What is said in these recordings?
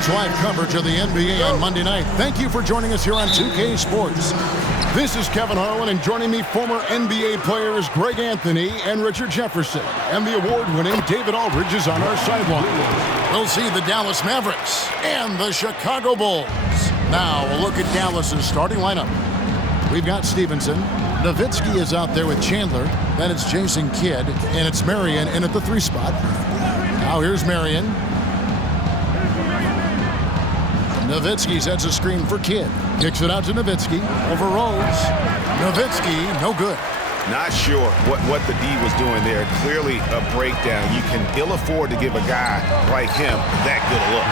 It's live coverage of the NBA on Monday night. Thank you for joining us here on 2K Sports. This is Kevin Harlan, and joining me, former NBA players Greg Anthony and Richard Jefferson. And the award-winning David Aldridge is on our sideline. We'll see the Dallas Mavericks and the Chicago Bulls. Now, a look at Dallas's starting lineup. We've got Stevenson. Nowitzki is out there with Chandler. Then it's Jason Kidd, and it's Marion in at the 3 spot. Now here's Marion. Nowitzki sets a screen for Kidd. Kicks it out to Nowitzki. Over Rose. Nowitzki, no good. Not sure what the D was doing there. Clearly a breakdown. You can ill afford to give a guy like him that good a look.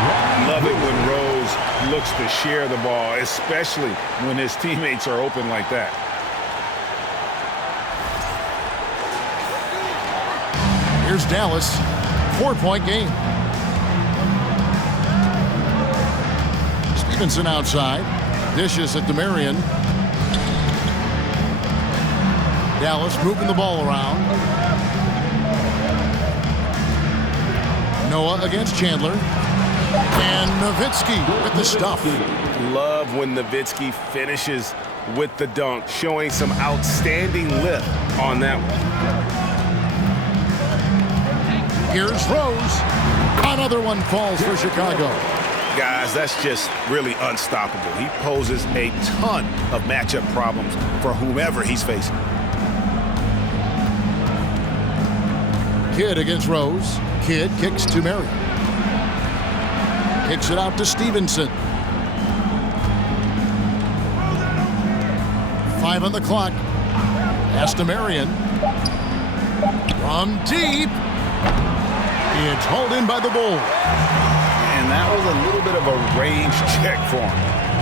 Love it when Rose looks to share the ball, especially when his teammates are open like that. Here's Dallas. 4-point game. Stevenson outside. Dishes at Marion. Dallas moving the ball around. Noah against Chandler. And Nowitzki with the stuff. Love when Nowitzki finishes with the dunk, showing some outstanding lift on that one. Here's Rose. Another one falls for Chicago. Guys, that's just really unstoppable. He poses a ton of matchup problems for whomever he's facing. Kidd against Rose. Kidd kicks to Marion. Kicks it out to Stevenson. 5 on the clock. Pass to Marion. From deep. It's hauled in by the Bulls. And that was a little bit of a range check for him.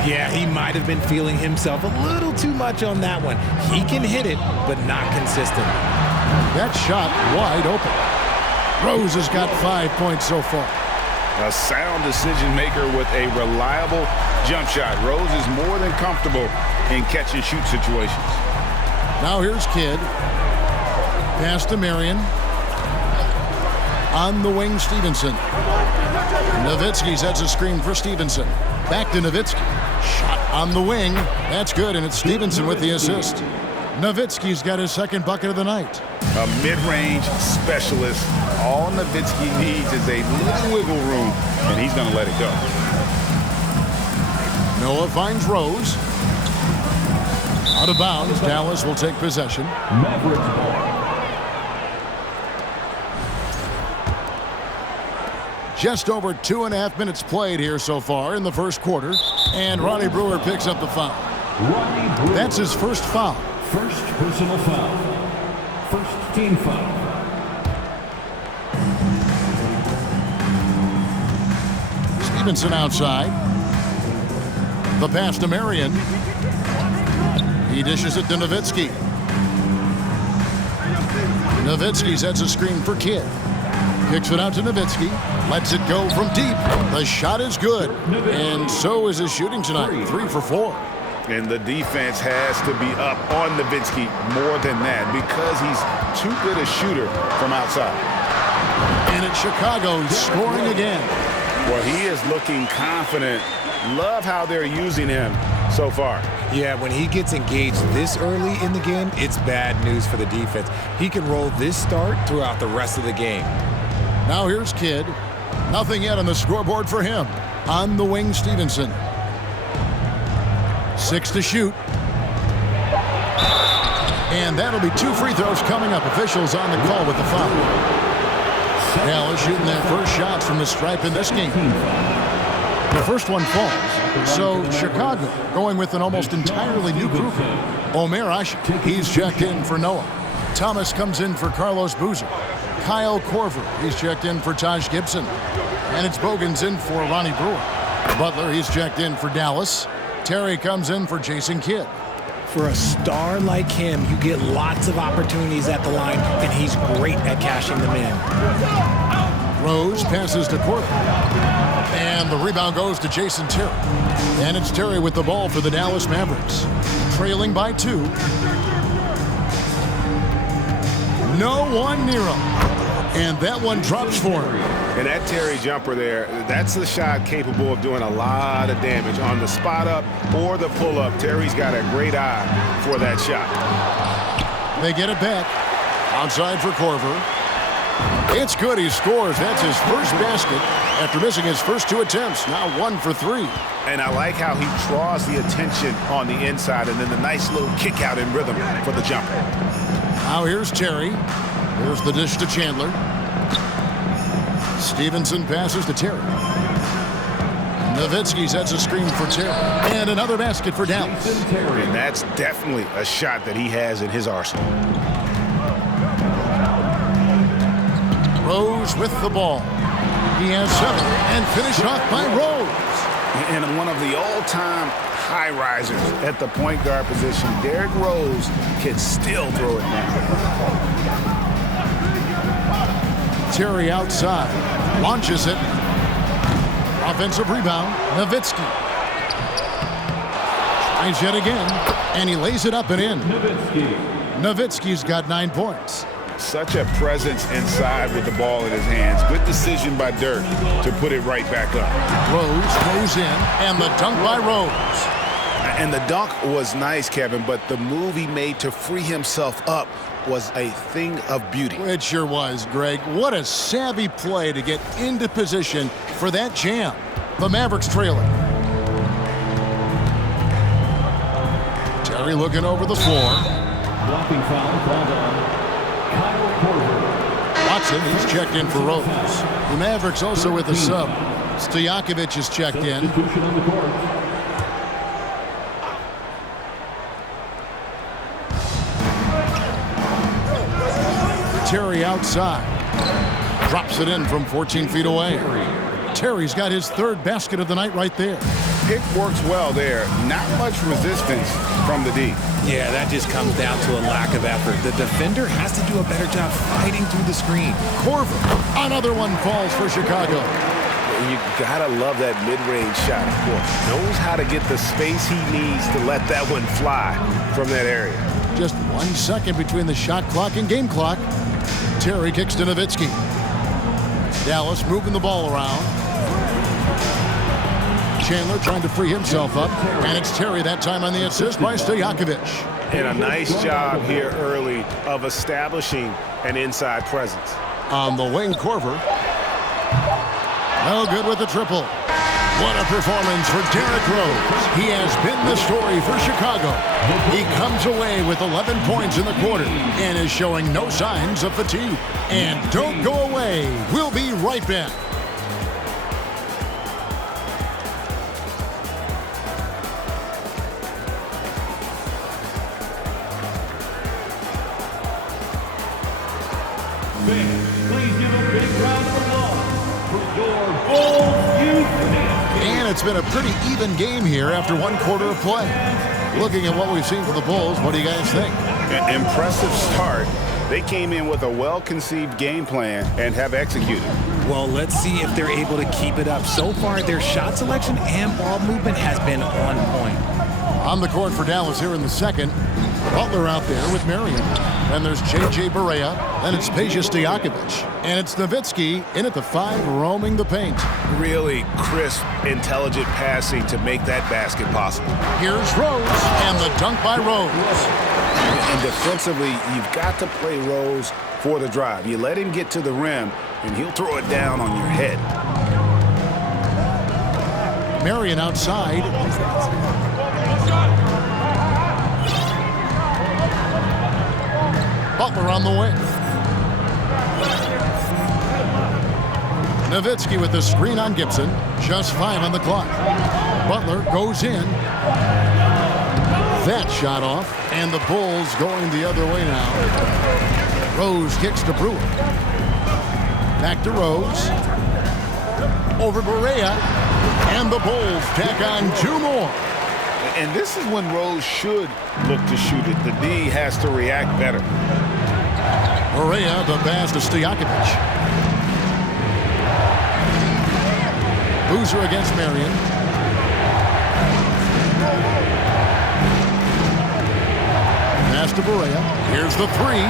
Yeah, he might have been feeling himself a little too much on that one. He can hit it, but not consistent. That shot wide open. Rose has got 5 points so far. A sound decision maker with a reliable jump shot. Rose is more than comfortable in catch and shoot situations. Now here's Kidd. Pass to Marion. On the wing, Stevenson. Nowitzki sets a screen for Stevenson. Back to Nowitzki. Shot on the wing. That's good, and it's Stevenson with the assist. Nowitzki's got his second bucket of the night. A mid-range specialist. All Nowitzki needs is a little wiggle room, and he's going to let it go. Noah finds Rose. Out of bounds, Dallas will take possession. Just over 2.5 minutes played here so far in the first quarter, and Ronnie Brewer picks up the foul. That's his first foul. First personal foul. First team foul. Stevenson outside. The pass to Marion. He dishes it to Nowitzki. Nowitzki sets a screen for Kidd. Kicks it out to Nowitzki. Lets it go from deep. The shot is good. And so is his shooting tonight. 3 for 4. And the defense has to be up on Nowitzki more than that because he's too good a shooter from outside. And it's Chicago scoring again. Well, he is looking confident. Love how they're using him so far. Yeah, when he gets engaged this early in the game, it's bad news for the defense. He can roll this start throughout the rest of the game. Now here's Kidd. Nothing yet on the scoreboard for him. On the wing, Stevenson. 6 to shoot. And that'll be 2 free throws coming up. Officials on the call with the foul. Dallas shooting their first shots from the stripe in this game. The first one falls. So Chicago going with an almost entirely new group. Omer Ashe, he's checked in for Noah. Thomas comes in for Carlos Boozer. Kyle Korver, he's checked in for Taj Gibson. And it's Bogan's in for Ronnie Brewer. Butler, he's checked in for Dallas. Terry comes in for Jason Kidd. For a star like him, you get lots of opportunities at the line, and he's great at cashing them in. Rose passes to Korver. And the rebound goes to Jason Terry. And it's Terry with the ball for the Dallas Mavericks. Trailing by 2. No one near him. And that one drops for him. And that Terry jumper there, that's a shot capable of doing a lot of damage on the spot up or the pull up. Terry's got a great eye for that shot. They get it back. Outside for Korver. It's good. He scores. That's his first basket after missing his first 2 attempts. Now 1 for 3. And I like how he draws the attention on the inside and then the nice little kick out in rhythm for the jumper. Now here's Terry. Here's the dish to Chandler. Stevenson passes to Terry. Nowitzki sets a screen for Terry. And another basket for Dallas. And that's definitely a shot that he has in his arsenal. Rose with the ball. He has 7 and finished off by Rose. And one of the all-time high risers at the point guard position, Derrick Rose can still throw it now. Terry outside, launches it. Offensive rebound, Nowitzki. Tries yet again, and he lays it up and in. Nowitzki's got 9 points. Such a presence inside with the ball in his hands. Good decision by Dirk to put it right back up. Rose goes in, and the dunk by Rose. And the dunk was nice, Kevin, but the move he made to free himself up was a thing of beauty. It sure was, Greg. What a savvy play to get into position for that jam. The Mavericks trailing. Terry looking over the floor. Blocking foul called on Kyle Korver. Watson is checked in for Rose. The Mavericks also with a sub. Stojakovic is checked in. Substitution on the court. Terry outside. Drops it in from 14 feet away. Terry's got his 3rd basket of the night right there. Pick works well there. Not much resistance from the D. Yeah, that just comes down to a lack of effort. The defender has to do a better job fighting through the screen. Korver. Another one falls for Chicago. You gotta love that mid-range shot, of course. Knows how to get the space he needs to let that one fly from that area. Just 1 second between the shot clock and game clock. Terry kicks to Nowitzki. Dallas moving the ball around. Chandler trying to free himself up. And it's Terry that time on the assist by Stojakovic. And a nice job here early of establishing an inside presence. On the wing, Korver. No good with the triple. What a performance for Derrick Rose. He has been the story for Chicago. He comes away with 11 points in the quarter and is showing no signs of fatigue. And don't go away. We'll be right back. Please give a big round of applause for your Bulls youth champion. And it's been a pretty even game here after 1 quarter of play. Looking at what we've seen for the Bulls, what do you guys think? Impressive start. They came in with a well-conceived game plan and have executed. Well, let's see if they're able to keep it up. So far, their shot selection and ball movement has been on point. On the court for Dallas here in the second. Butler out there with Marion. Then there's J.J. Barea. Then it's Peja Stojakovic. And it's Nowitzki in at the 5, roaming the paint. Really crisp, intelligent passing to make that basket possible. Here's Rose, and the dunk by Rose. And defensively, you've got to play Rose for the drive. You let him get to the rim, and he'll throw it down on your head. Marion outside. Butler on the wing. Nowitzki with the screen on Gibson. Just 5 on the clock. Butler goes in. That shot off. And the Bulls going the other way now. Rose kicks to Brewer. Back to Rose. Over Barea. And the Bulls tack on 2 more. And this is when Rose should look to shoot it. The D has to react better. Barea, the pass to Stojakovic. Boozer against Marion. Pass to Barea. Here's the 3.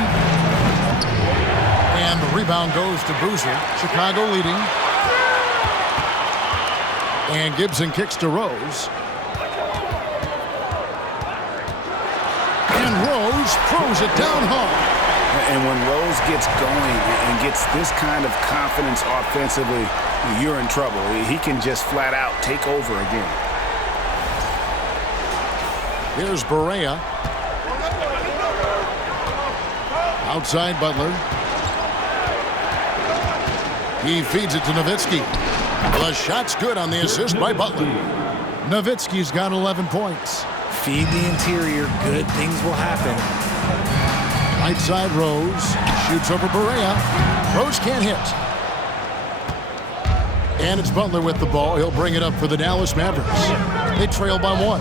And the rebound goes to Boozer. Chicago leading. And Gibson kicks to Rose. And Rose throws it down hard. And when Rose gets going and gets this kind of confidence offensively, you're in trouble. He can just flat out take over again. Here's Barea. Outside Butler. He feeds it to Nowitzki. The shot's good on the assist by Butler. Nowitzki's got 11 points. Feed the interior. Good things will happen. Right side Rose. Shoots over Barea. Rose can't hit. And it's Butler with the ball. He'll bring it up for the Dallas Mavericks. They trail by 1.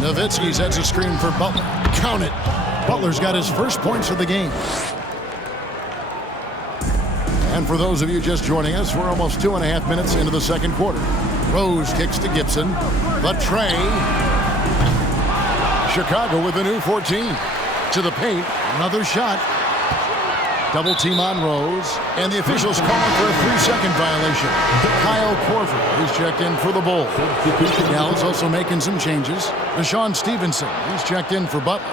Nowitzki sets a screen for Butler. Count it. Butler's got his first points of the game. And for those of you just joining us, we're almost 2.5 minutes into the second quarter. Rose kicks to Gibson. The tray. Chicago with a new 14. To the paint. Another shot. Double team on Rose. And the officials calling for a 3-second violation. Kyle Korver, he's checked in for the Bulls. Dallas also making some changes. Deshaun Stevenson, he's checked in for Butler.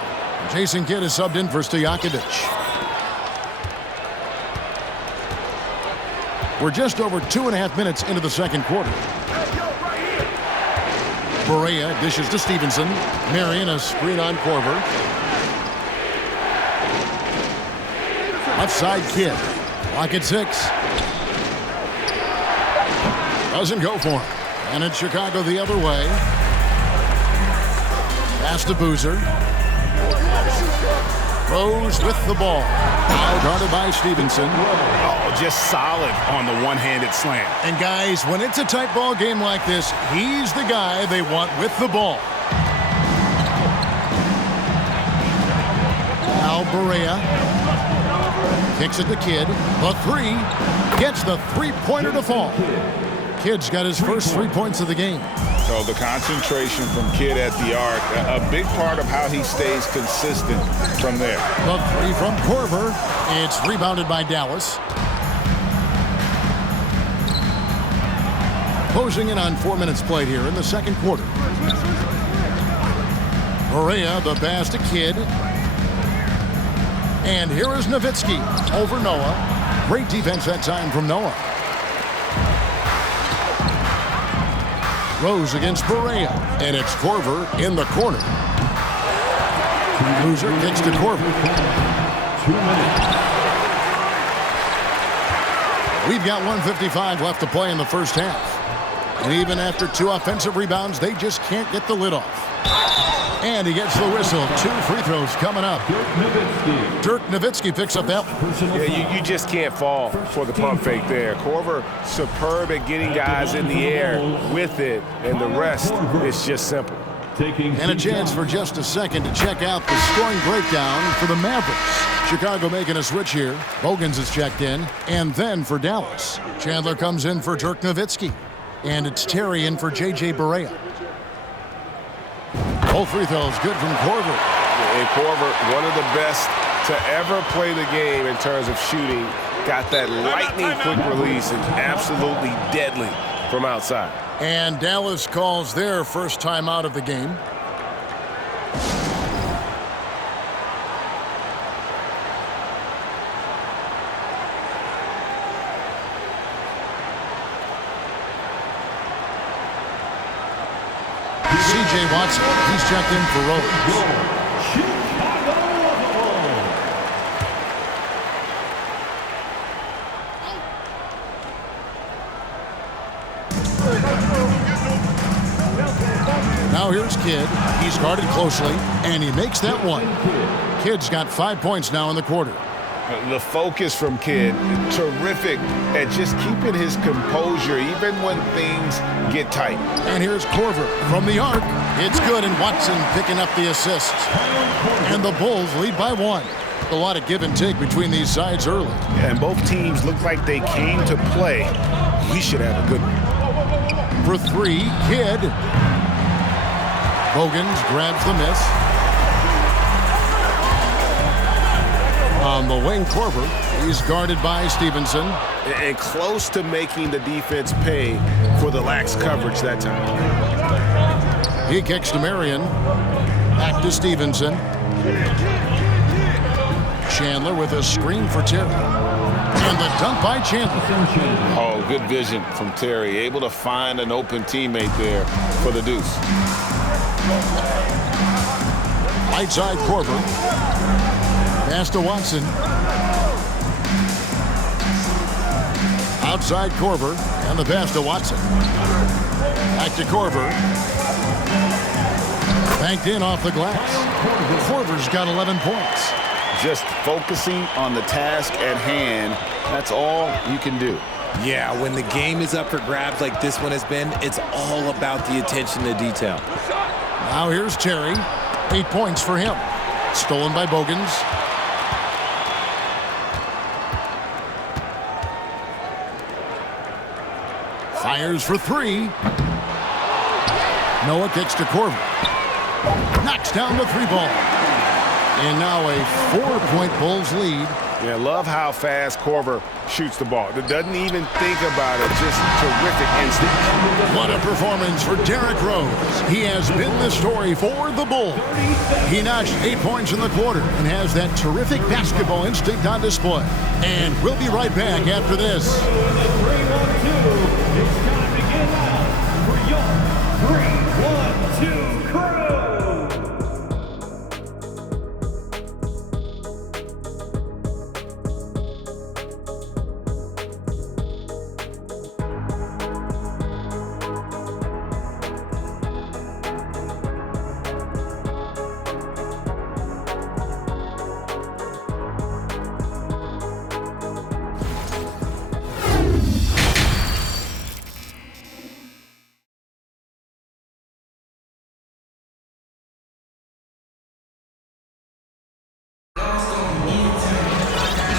Jason Kidd is subbed in for Stojakovic. We're just over 2.5 minutes into the second quarter. Barea dishes to Stevenson. Marion a screen on Korver. Left side Kidd. Clock at 6. Doesn't go for him. And it's Chicago the other way. Pass to Boozer. Rose with the ball. Now guarded by Stevenson. Oh, just solid on the one-handed slam. And guys, when it's a tight ball game like this, he's the guy they want with the ball. Now Barea kicks it to Kidd. The 3 gets the three-pointer to fall. Kidd's got his first 3 points of the game. So the concentration from Kidd at the arc, a big part of how he stays consistent from there. The 3 from Korver. It's rebounded by Dallas. Closing in on 4 minutes played here in the second quarter. Barea, the pass to Kidd. And here is Nowitzki over Noah. Great defense that time from Noah. Rose against Barea. And it's Korver in the corner. Boozer kicks to Korver. 2 minutes. We've got 1:55 left to play in the first half. And even after 2 offensive rebounds, they just can't get the lid off. And he gets the whistle. 2 free throws coming up. Dirk Nowitzki picks up that one. Yeah, you just can't fall for the pump fake there. Korver superb at getting guys in the air with it, and the rest is just simple. And a chance for just a second to check out the scoring breakdown for the Mavericks. Chicago making a switch here. Bogans is checked in. And then for Dallas, Chandler comes in for Dirk Nowitzki. And it's Terry in for J.J. Barea. Both free throws good from Korver. And Korver, one of the best to ever play the game in terms of shooting. Got that lightning quick release and absolutely deadly from outside. And Dallas calls their first time out of the game. C.J. Watson, he's checked in for Rose. Now here's Kidd. He's guarded closely, and he makes that one. Kidd's got 5 points now in the quarter. The focus from Kidd, terrific at just keeping his composure even when things get tight. And here's Korver from the arc. It's good, and Watson picking up the assist. And the Bulls lead by 1. A lot of give and take between these sides early. And both teams look like they came to play. We should have a good one. For 3, Kidd. Bogans grabs the miss. On the wing, Korver. He's guarded by Stevenson. And close to making the defense pay for the lax coverage that time. He kicks to Marion. Back to Stevenson. Chandler with a screen for Terry. And the dunk by Chandler. Oh, good vision from Terry. Able to find an open teammate there for the deuce. Right side, Korver. Pass to Watson. Outside Korver. And the pass to Watson. Back to Korver. Banked in off the glass. Korver's got 11 points. Just focusing on the task at hand, that's all you can do. Yeah, when the game is up for grabs like this one has been, it's all about the attention to detail. Now here's Terry. 8 points for him. Stolen by Bogans. Fires for three. Noah kicks to Korver. Knocks down the three ball. And now a 4-point Bulls lead. Yeah, love how fast Korver shoots the ball. It doesn't even think about it, just terrific instinct. What a performance for Derrick Rose. He has been the story for the Bulls. He notched 8 points in the quarter and has that terrific basketball instinct on display. And we'll be right back after this. It's time to get out for your 3-1-2 crew.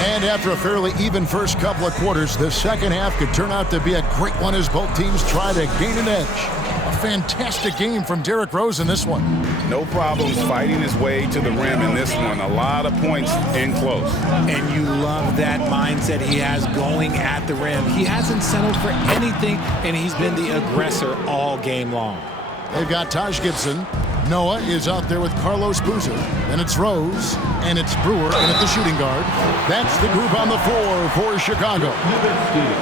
And after a fairly even first couple of quarters, the second half could turn out to be a great one as both teams try to gain an edge. A fantastic game from Derrick Rose in this one. No problems fighting his way to the rim in this one. A lot of points in close. And you love that mindset he has going at the rim. He hasn't settled for anything, and he's been the aggressor all game long. They've got Taj Gibson. Noah is out there with Carlos Boozer. And it's Rose. And it's Brewer in at the shooting guard. That's the group on the floor for Chicago.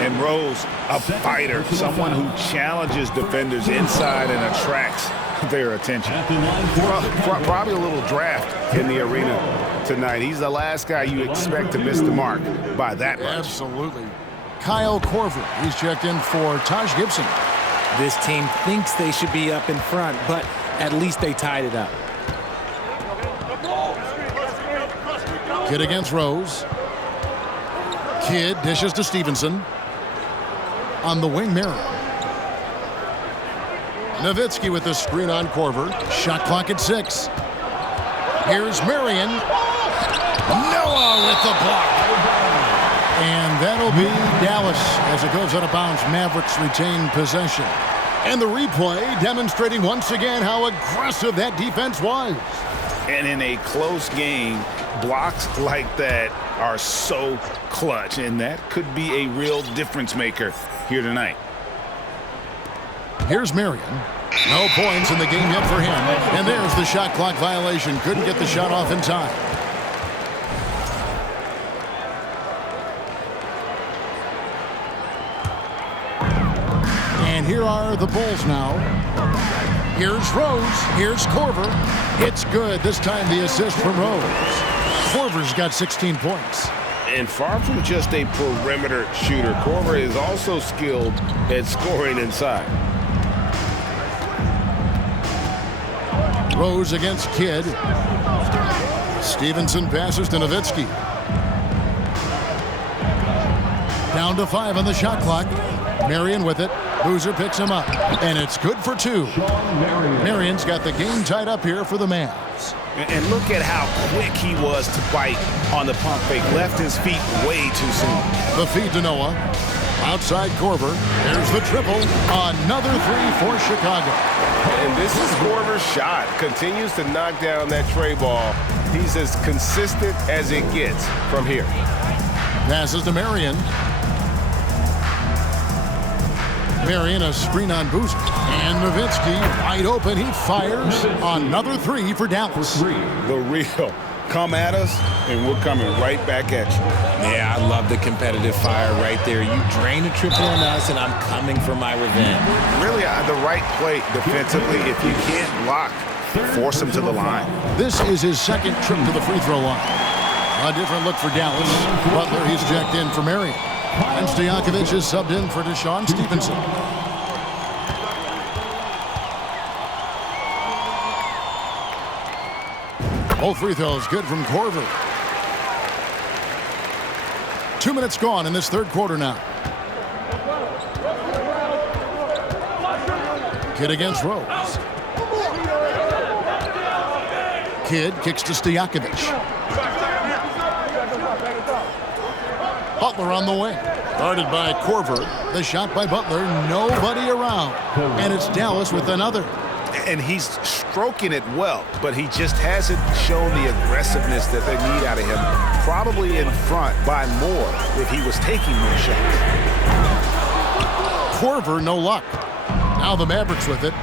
And Rose, a fighter, someone who challenges defenders inside and attracts their attention. Probably a little draft in the arena tonight. He's the last guy you expect to miss the mark by that much. Absolutely. Kyle Korver, he's checked in for Taj Gibson. This team thinks they should be up in front, but at least they tied it up. Kidd against Rose. Kidd dishes to Stevenson. On the wing, Marion. Nowitzki with the screen on Korver. Shot clock at 6. Here's Marion. Noah with the block. And that'll be Dallas as it goes out of bounds. Mavericks retain possession. And the replay demonstrating once again how aggressive that defense was. And in a close game, blocks like that are so clutch, and that could be a real difference maker here tonight. Here's Marion. No points in the game yet for him. And there's the shot clock violation. Couldn't get the shot off in time. And here are the Bulls now. Here's Rose. Here's Korver. It's good. This time the assist from Rose. Korver's got 16 points. And far from just a perimeter shooter, Korver is also skilled at scoring inside. Rose against Kidd. Stevenson passes to Nowitzki. Down to 5 on the shot clock. Marion with it. Boozer picks him up. And it's good for 2. Marion's got the game tied up here for the Mavs. And look at how quick he was to bite on the pump fake. Left his feet way too soon. The feed to Noah. Outside Korver. There's the triple. Another three for Chicago. And this is Korver's shot. Continues to knock down that tray ball. He's as consistent as it gets from here. Passes to Marion. Marion, a screen on Boozer. And Nowitzki wide open. He fires. Another three for Dallas. The real. Come at us, and we're coming right back at you. Yeah, I love the competitive fire right there. You drain a triple on us, and I'm coming for my revenge. Really, the right play defensively. If you can't block, force him to the line. This is his second trip to the free throw line. A different look for Dallas. Butler, he's checked in for Marion. And Stojakovic is subbed in for Deshaun Stevenson. Both free throws good from Korver. 2 minutes gone in this third quarter now. Kidd against Rose. Kidd kicks to Stojakovic. Butler on the wing. Guarded by Korver. The shot by Butler. Nobody around. And it's Dallas with another. And he's stroking it well, but he just hasn't shown the aggressiveness that they need out of him. Probably in front by more if he was taking more shots. Korver, no luck. Now the Mavericks with it.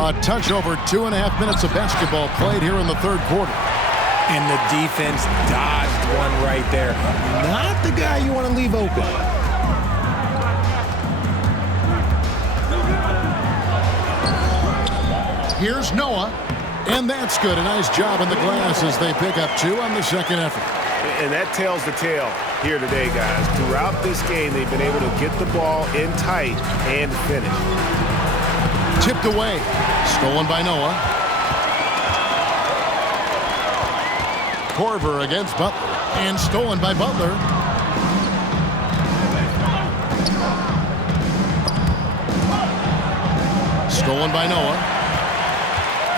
A touch over 2.5 minutes of basketball played here in the third quarter. And the defense dodged one right there. Not the guy you want to leave open. Here's Noah, and that's good. A nice job in the glass as they pick up two on the second effort. And that tells the tale here today, guys. Throughout this game, they've been able to get the ball in tight and finish. Tipped away. Stolen by Noah. Korver against Butler, and stolen by Butler. Stolen by Noah.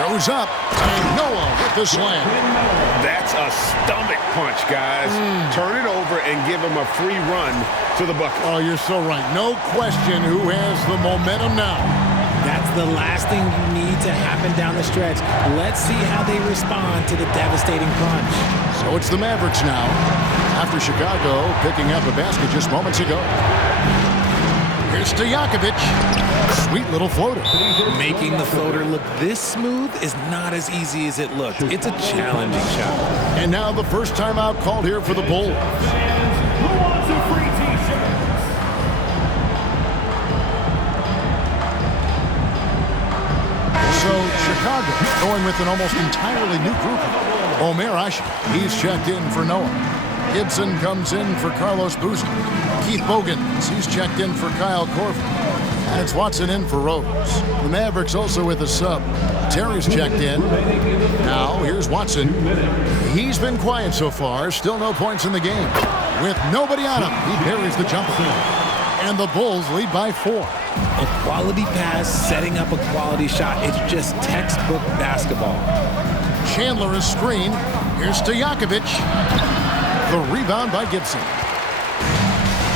Goes up, and Noah with the slam. That's a stomach punch, guys. Turn it over and give him a free run to the bucket. Oh, you're so right. No question who has the momentum now. That's the last thing you need to happen down the stretch. Let's see how they respond to the devastating punch. So it's the Mavericks now, after Chicago picking up a basket just moments ago. Here's Stojakovic. Sweet little floater. Making the floater look this smooth is not as easy as it looked. It's a challenging shot. And now the first timeout called here for the Bulls. Who wants a free t-shirt? So Chicago going with an almost entirely new group. Omer Ashe, he's checked in for Noah. Gibson comes in for Carlos Boozer. Keith Bogans, he's checked in for Kyle Korver. And it's Watson in for Rose. The Mavericks also with a sub. Terry's checked in. Now here's Watson. He's been quiet so far. Still no points in the game. With nobody on him, he buries the jumper. And the Bulls lead by 4. A quality pass, setting up a quality shot. It's just textbook basketball. Chandler is screened. Here's Stojakovic. The rebound by Gibson.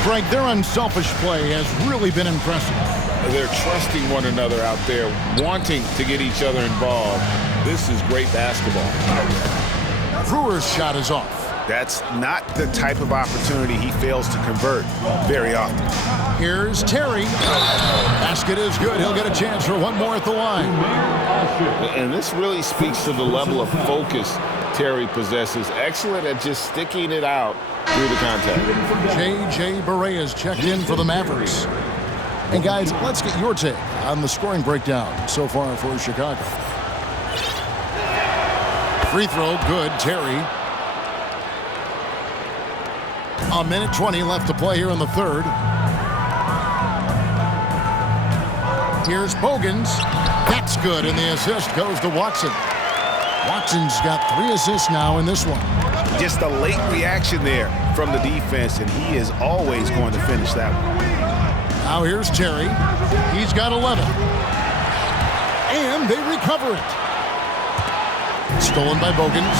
Greg, their unselfish play has really been impressive. They're trusting one another out there, wanting to get each other involved. This is great basketball. Brewer's shot is off. That's not the type of opportunity he fails to convert very often. Here's Terry. Basket is good. He'll get a chance for one more at the line. And this really speaks to the level of focus Terry possesses. Excellent at just sticking it out through the contact. J.J. Barea is checked in for the Mavericks. And guys, let's get your take on the scoring breakdown so far for Chicago. Free throw, good. Terry. A minute 20 left to play here in the third. Here's Bogans. That's good, and the assist goes to Watson. Watson's got 3 assists now in this one. Just a late reaction there from the defense, and he is always going to finish that one. Now here's Terry. He's got 11. And they recover it. Stolen by Bogans.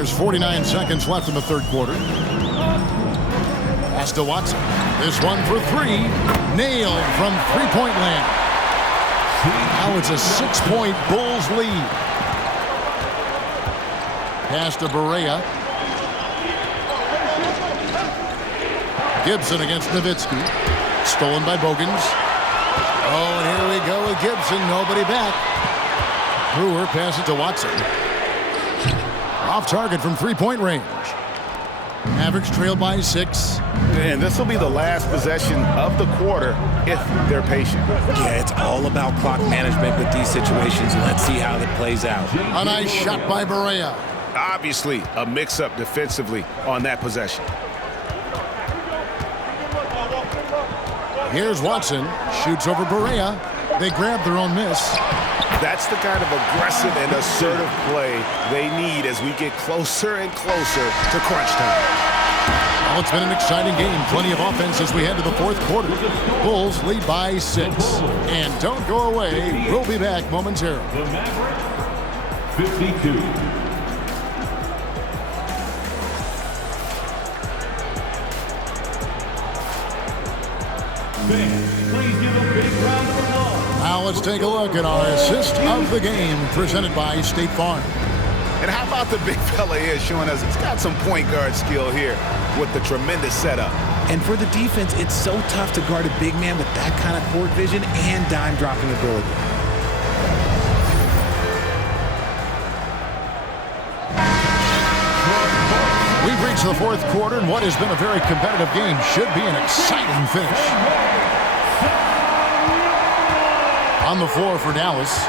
There's 49 seconds left in the third quarter. Pass to Watson. This one for three. Nailed from three-point land. Now it's a 6-point Bulls lead. Pass to Barea. Gibson against Nowitzki. Stolen by Bogans. Oh, and here we go with Gibson. Nobody back. Brewer passes to Watson. Off target from three-point range. Mavericks trail by 6. And this will be the last possession of the quarter if they're patient. Yeah, it's all about clock management with these situations. Let's see how it plays out. A nice shot by Barea. Obviously, a mix-up defensively on that possession. Here's Watson. Shoots over Barea. They grab their own miss. That's the kind of aggressive and assertive play they need as we get closer and closer to crunch time. Well, it's been an exciting game. Plenty of offense as we head to the fourth quarter. Bulls lead by 6. And don't go away. We'll be back momentarily. The Mavericks, 52. Please give a big round of applause. Now let's take a look at our assist of the game presented by State Farm. And how about the big fella here showing us he's got some point guard skill here with the tremendous setup. And for the defense, it's so tough to guard a big man with that kind of court vision and dime-dropping ability. We've reached the fourth quarter, and what has been a very competitive game should be an exciting finish. On the floor for Dallas,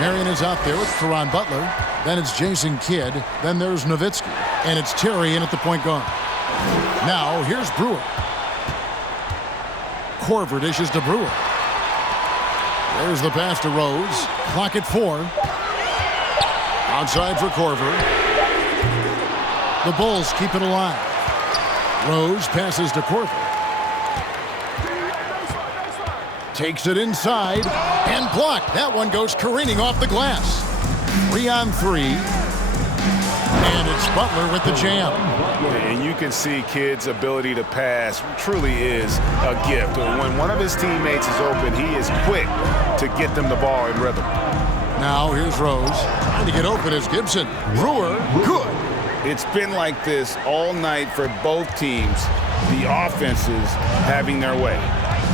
Marion is out there with Caron Butler. Then it's Jason Kidd. Then there's Nowitzki. And it's Terry in at the point guard. Now, here's Brewer. Korver dishes to Brewer. There's the pass to Rose. Clock at 4. Outside for Korver. The Bulls keep it alive. Rose passes to Korver. Takes it inside and blocked. That one goes careening off the glass. 3 on 3. And it's Butler with the jam. And you can see Kidd's ability to pass truly is a gift. When one of his teammates is open, he is quick to get them the ball in rhythm. Now here's Rose. Trying to get open is Gibson. Brewer, good. It's been like this all night for both teams. The offenses having their way.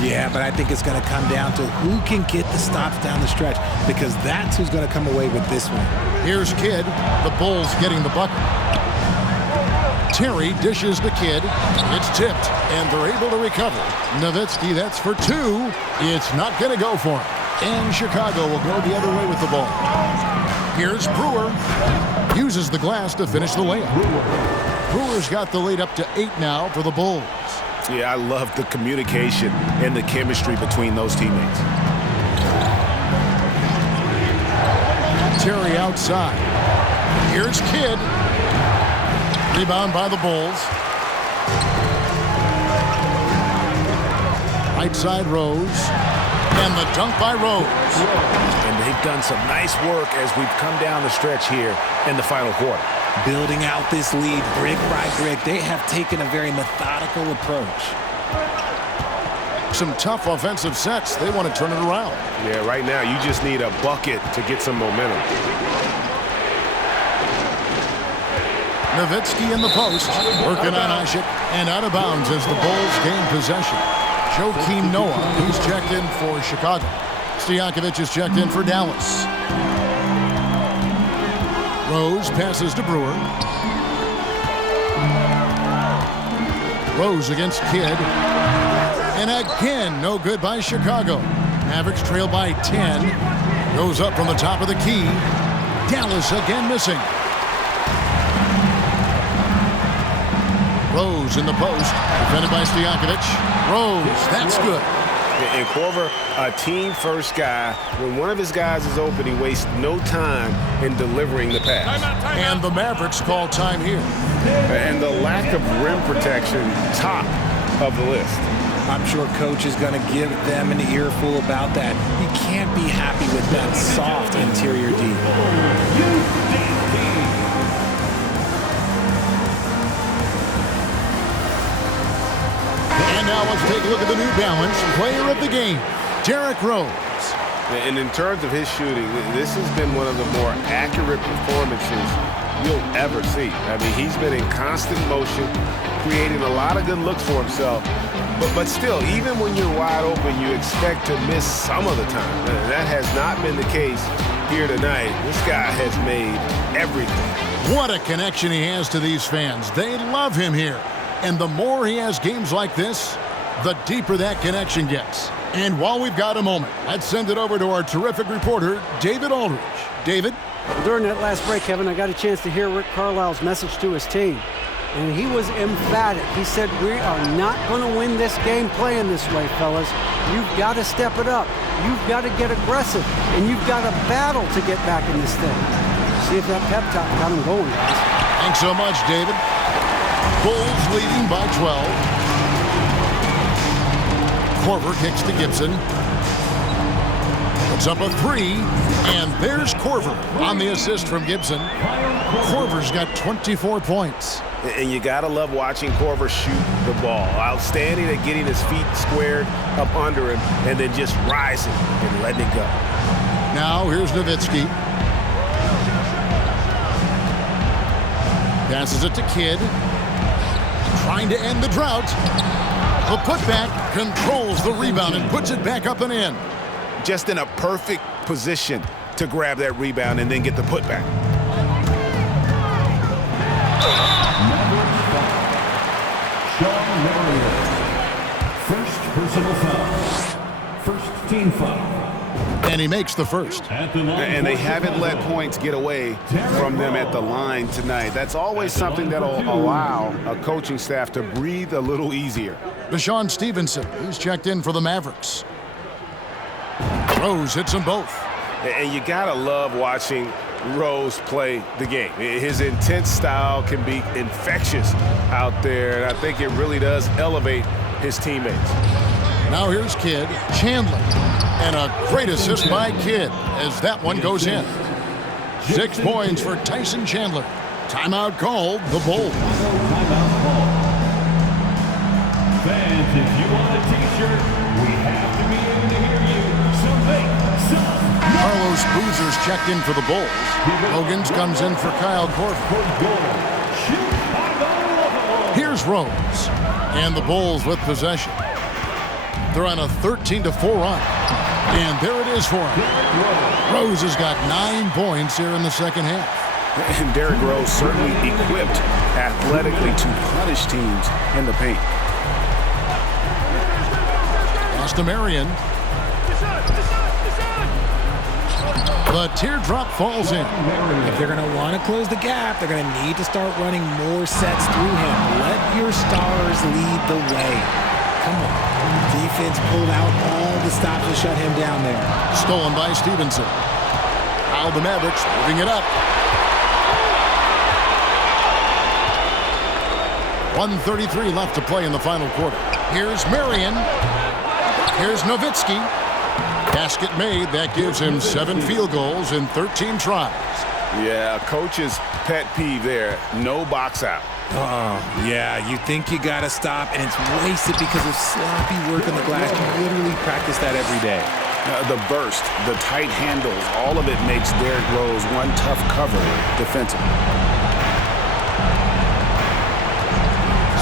Yeah, but I think it's going to come down to who can get the stops down the stretch, because that's who's going to come away with this one. Here's Kidd. The Bulls getting the bucket. Terry dishes to Kidd. It's tipped, and they're able to recover. Nowitzki, that's for 2. It's not going to go for him. And Chicago will go the other way with the ball. Here's Brewer. Uses the glass to finish the layup. Brewer's got the lead up to 8 now for the Bulls. Yeah, I love the communication and the chemistry between those teammates. Terry outside. Here's Kidd. Rebound by the Bulls. Right side Rose. And the dunk by Rose. And they've done some nice work as we've come down the stretch here in the final quarter. Building out this lead brick by brick, they have taken a very methodical approach. Some tough offensive sets. They want to turn it around. Yeah, right now you just need a bucket to get some momentum. Nowitzki in the post. Working on Ishak. And out of bounds as the Bulls gain possession. Joakim Noah, he's checked in for Chicago. Stojakovic is checked in for Dallas. Rose passes to Brewer. Rose against Kidd. And again, no good by Chicago. Mavericks trail by 10. Goes up from the top of the key. Dallas again missing. Rose in the post. Defended by Stojakovic. Rose, that's good. And Korver, a team-first guy. When one of his guys is open, he wastes no time in delivering the pass. And the Mavericks call time here. And the lack of rim protection, top of the list. I'm sure coach is going to give them an earful about that. He can't be happy with that soft interior D. take a look at the New Balance player of the game, Derrick Rose. And in terms of his shooting, this has been one of the more accurate performances you'll ever see. I mean, he's been in constant motion, creating a lot of good looks for himself. But still, even when you're wide open, you expect to miss some of the time. That has not been the case here tonight. This guy has made everything. What a connection he has to these fans. They love him here. And the more he has games like this, the deeper that connection gets. And while we've got a moment, let's send it over to our terrific reporter, David Aldridge. David? During that last break, Kevin, I got a chance to hear Rick Carlisle's message to his team. And he was emphatic. He said, we are not going to win this game playing this way, fellas. You've got to step it up. You've got to get aggressive. And you've got to battle to get back in this thing. See if that pep talk got him going, guys. Thanks so much, David. Bulls leading by 12. Korver kicks to Gibson. Puts up a three, and there's Korver on the assist from Gibson. Korver's got 24 points. And you got to love watching Korver shoot the ball. Outstanding at getting his feet squared up under him and then just rising and letting it go. Now here's Nowitzki. Passes it to Kidd. Trying to end the drought. The putback controls the rebound and puts it back up and in. Just in a perfect position to grab that rebound and then get the putback. Sean Marion. First personal foul. First team foul. And he makes the first. And they haven't let points get away from them at the line tonight. That's always something that'll allow a coaching staff to breathe a little easier. Deshaun Stevenson, he's checked in for the Mavericks. Rose hits them both. And you gotta love watching Rose play the game. His intense style can be infectious out there, and I think it really does elevate his teammates. Now here's Kidd, Chandler, and a great assist by Kidd as that one goes in. 6 points for Tyson Chandler. Timeout called, the Bulls. Fans, if you want a t-shirt, we have to be able to hear you. So make some noise. Carlos Boozer's checked in for the Bulls. Hogan's comes in for Kyle Korver. Here's Rose. And the Bulls with possession. They're on a 13-4 run. And there it is for him. Rose has got 9 points here in the second half. And Derrick Rose certainly equipped athletically to punish teams in the paint. Lost to Marion. The teardrop falls in. If they're going to want to close the gap, they're going to need to start running more sets through him. Let your stars lead the way. Come on. Defense pulled out all the stops to shut him down there. Stolen by Stevenson. Now the Mavericks moving it up. 1:33 left to play in the final quarter. Here's Marion. Here's Nowitzki. Basket made. That gives him 7 field goals in 13 tries. Yeah, coach's pet peeve there. No box out. Oh, yeah, you think you got to stop, and it's wasted because of sloppy work on the glass. You literally practice that every day. The burst, the tight handles, all of it makes Derrick Rose one tough cover defensively.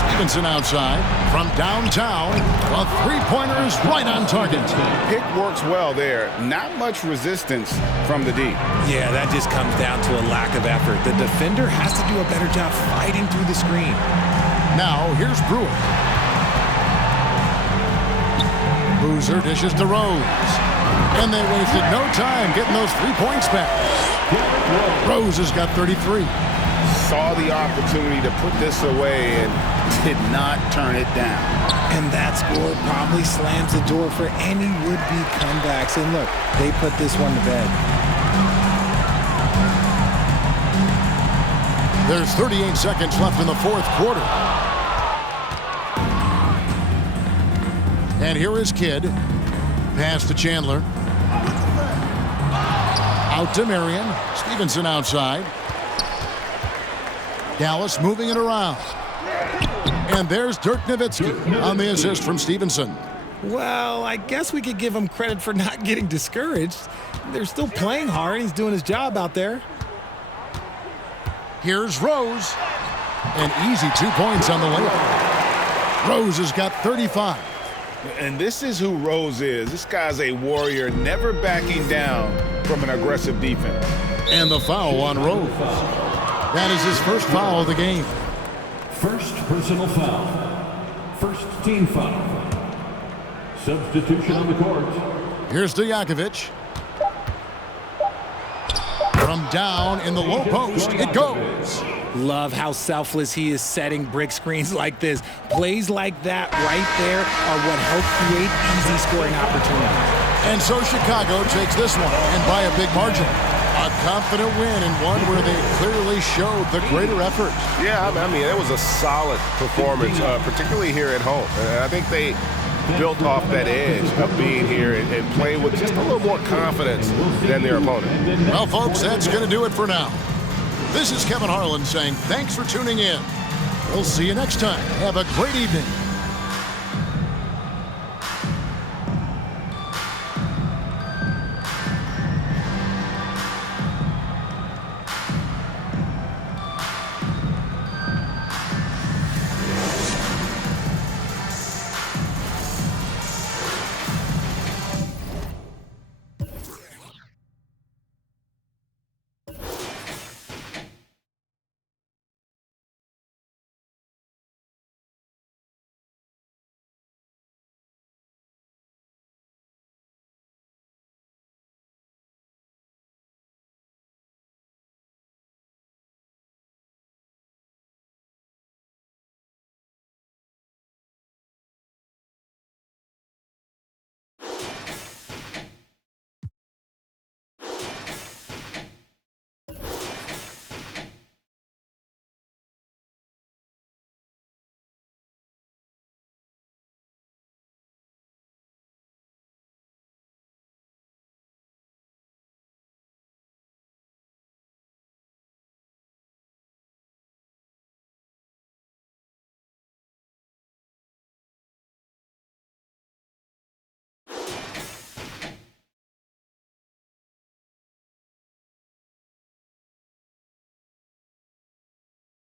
Stevenson outside from downtown. A three-pointer is right on target. Pick works well there. Not much resistance from the D. Yeah, that just comes down to a lack of effort. The defender has to do a better job fighting through the screen. Now here's Brewer. Boozer dishes to Rose. And they wasted no time getting those 3 points back. Rose has got 33. Saw the opportunity to put this away and did not turn it down. And that score probably slams the door for any would-be comebacks. And look, they put this one to bed. There's 38 seconds left in the fourth quarter. And here is Kidd. Pass to Chandler. Out to Marion. Stevenson outside. Dallas moving it around. And there's Dirk Nowitzki on the assist from Stevenson. Well, I guess we could give him credit for not getting discouraged. They're still playing hard. He's doing his job out there. Here's Rose. An easy 2 points on the layup. Rose has got 35. And this is who Rose is. This guy's a warrior, never backing down from an aggressive defense. And the foul on Rose. That is his first foul of the game. First personal foul. First team foul. Substitution on the court. Here's Stojakovic. From down in the low post, it goes. Love how selfless he is setting brick screens like this. Plays like that right there are what help create easy scoring opportunities. And so Chicago takes this one, and by a big margin. A confident win, and one where they clearly showed the greater effort. Yeah, I mean, it was a solid performance, particularly here at home. I think they built off that edge of being here and playing with just a little more confidence than their opponent. Well, folks, that's going to do it for now. This is Kevin Harlan saying thanks for tuning in. We'll see you next time. Have a great evening.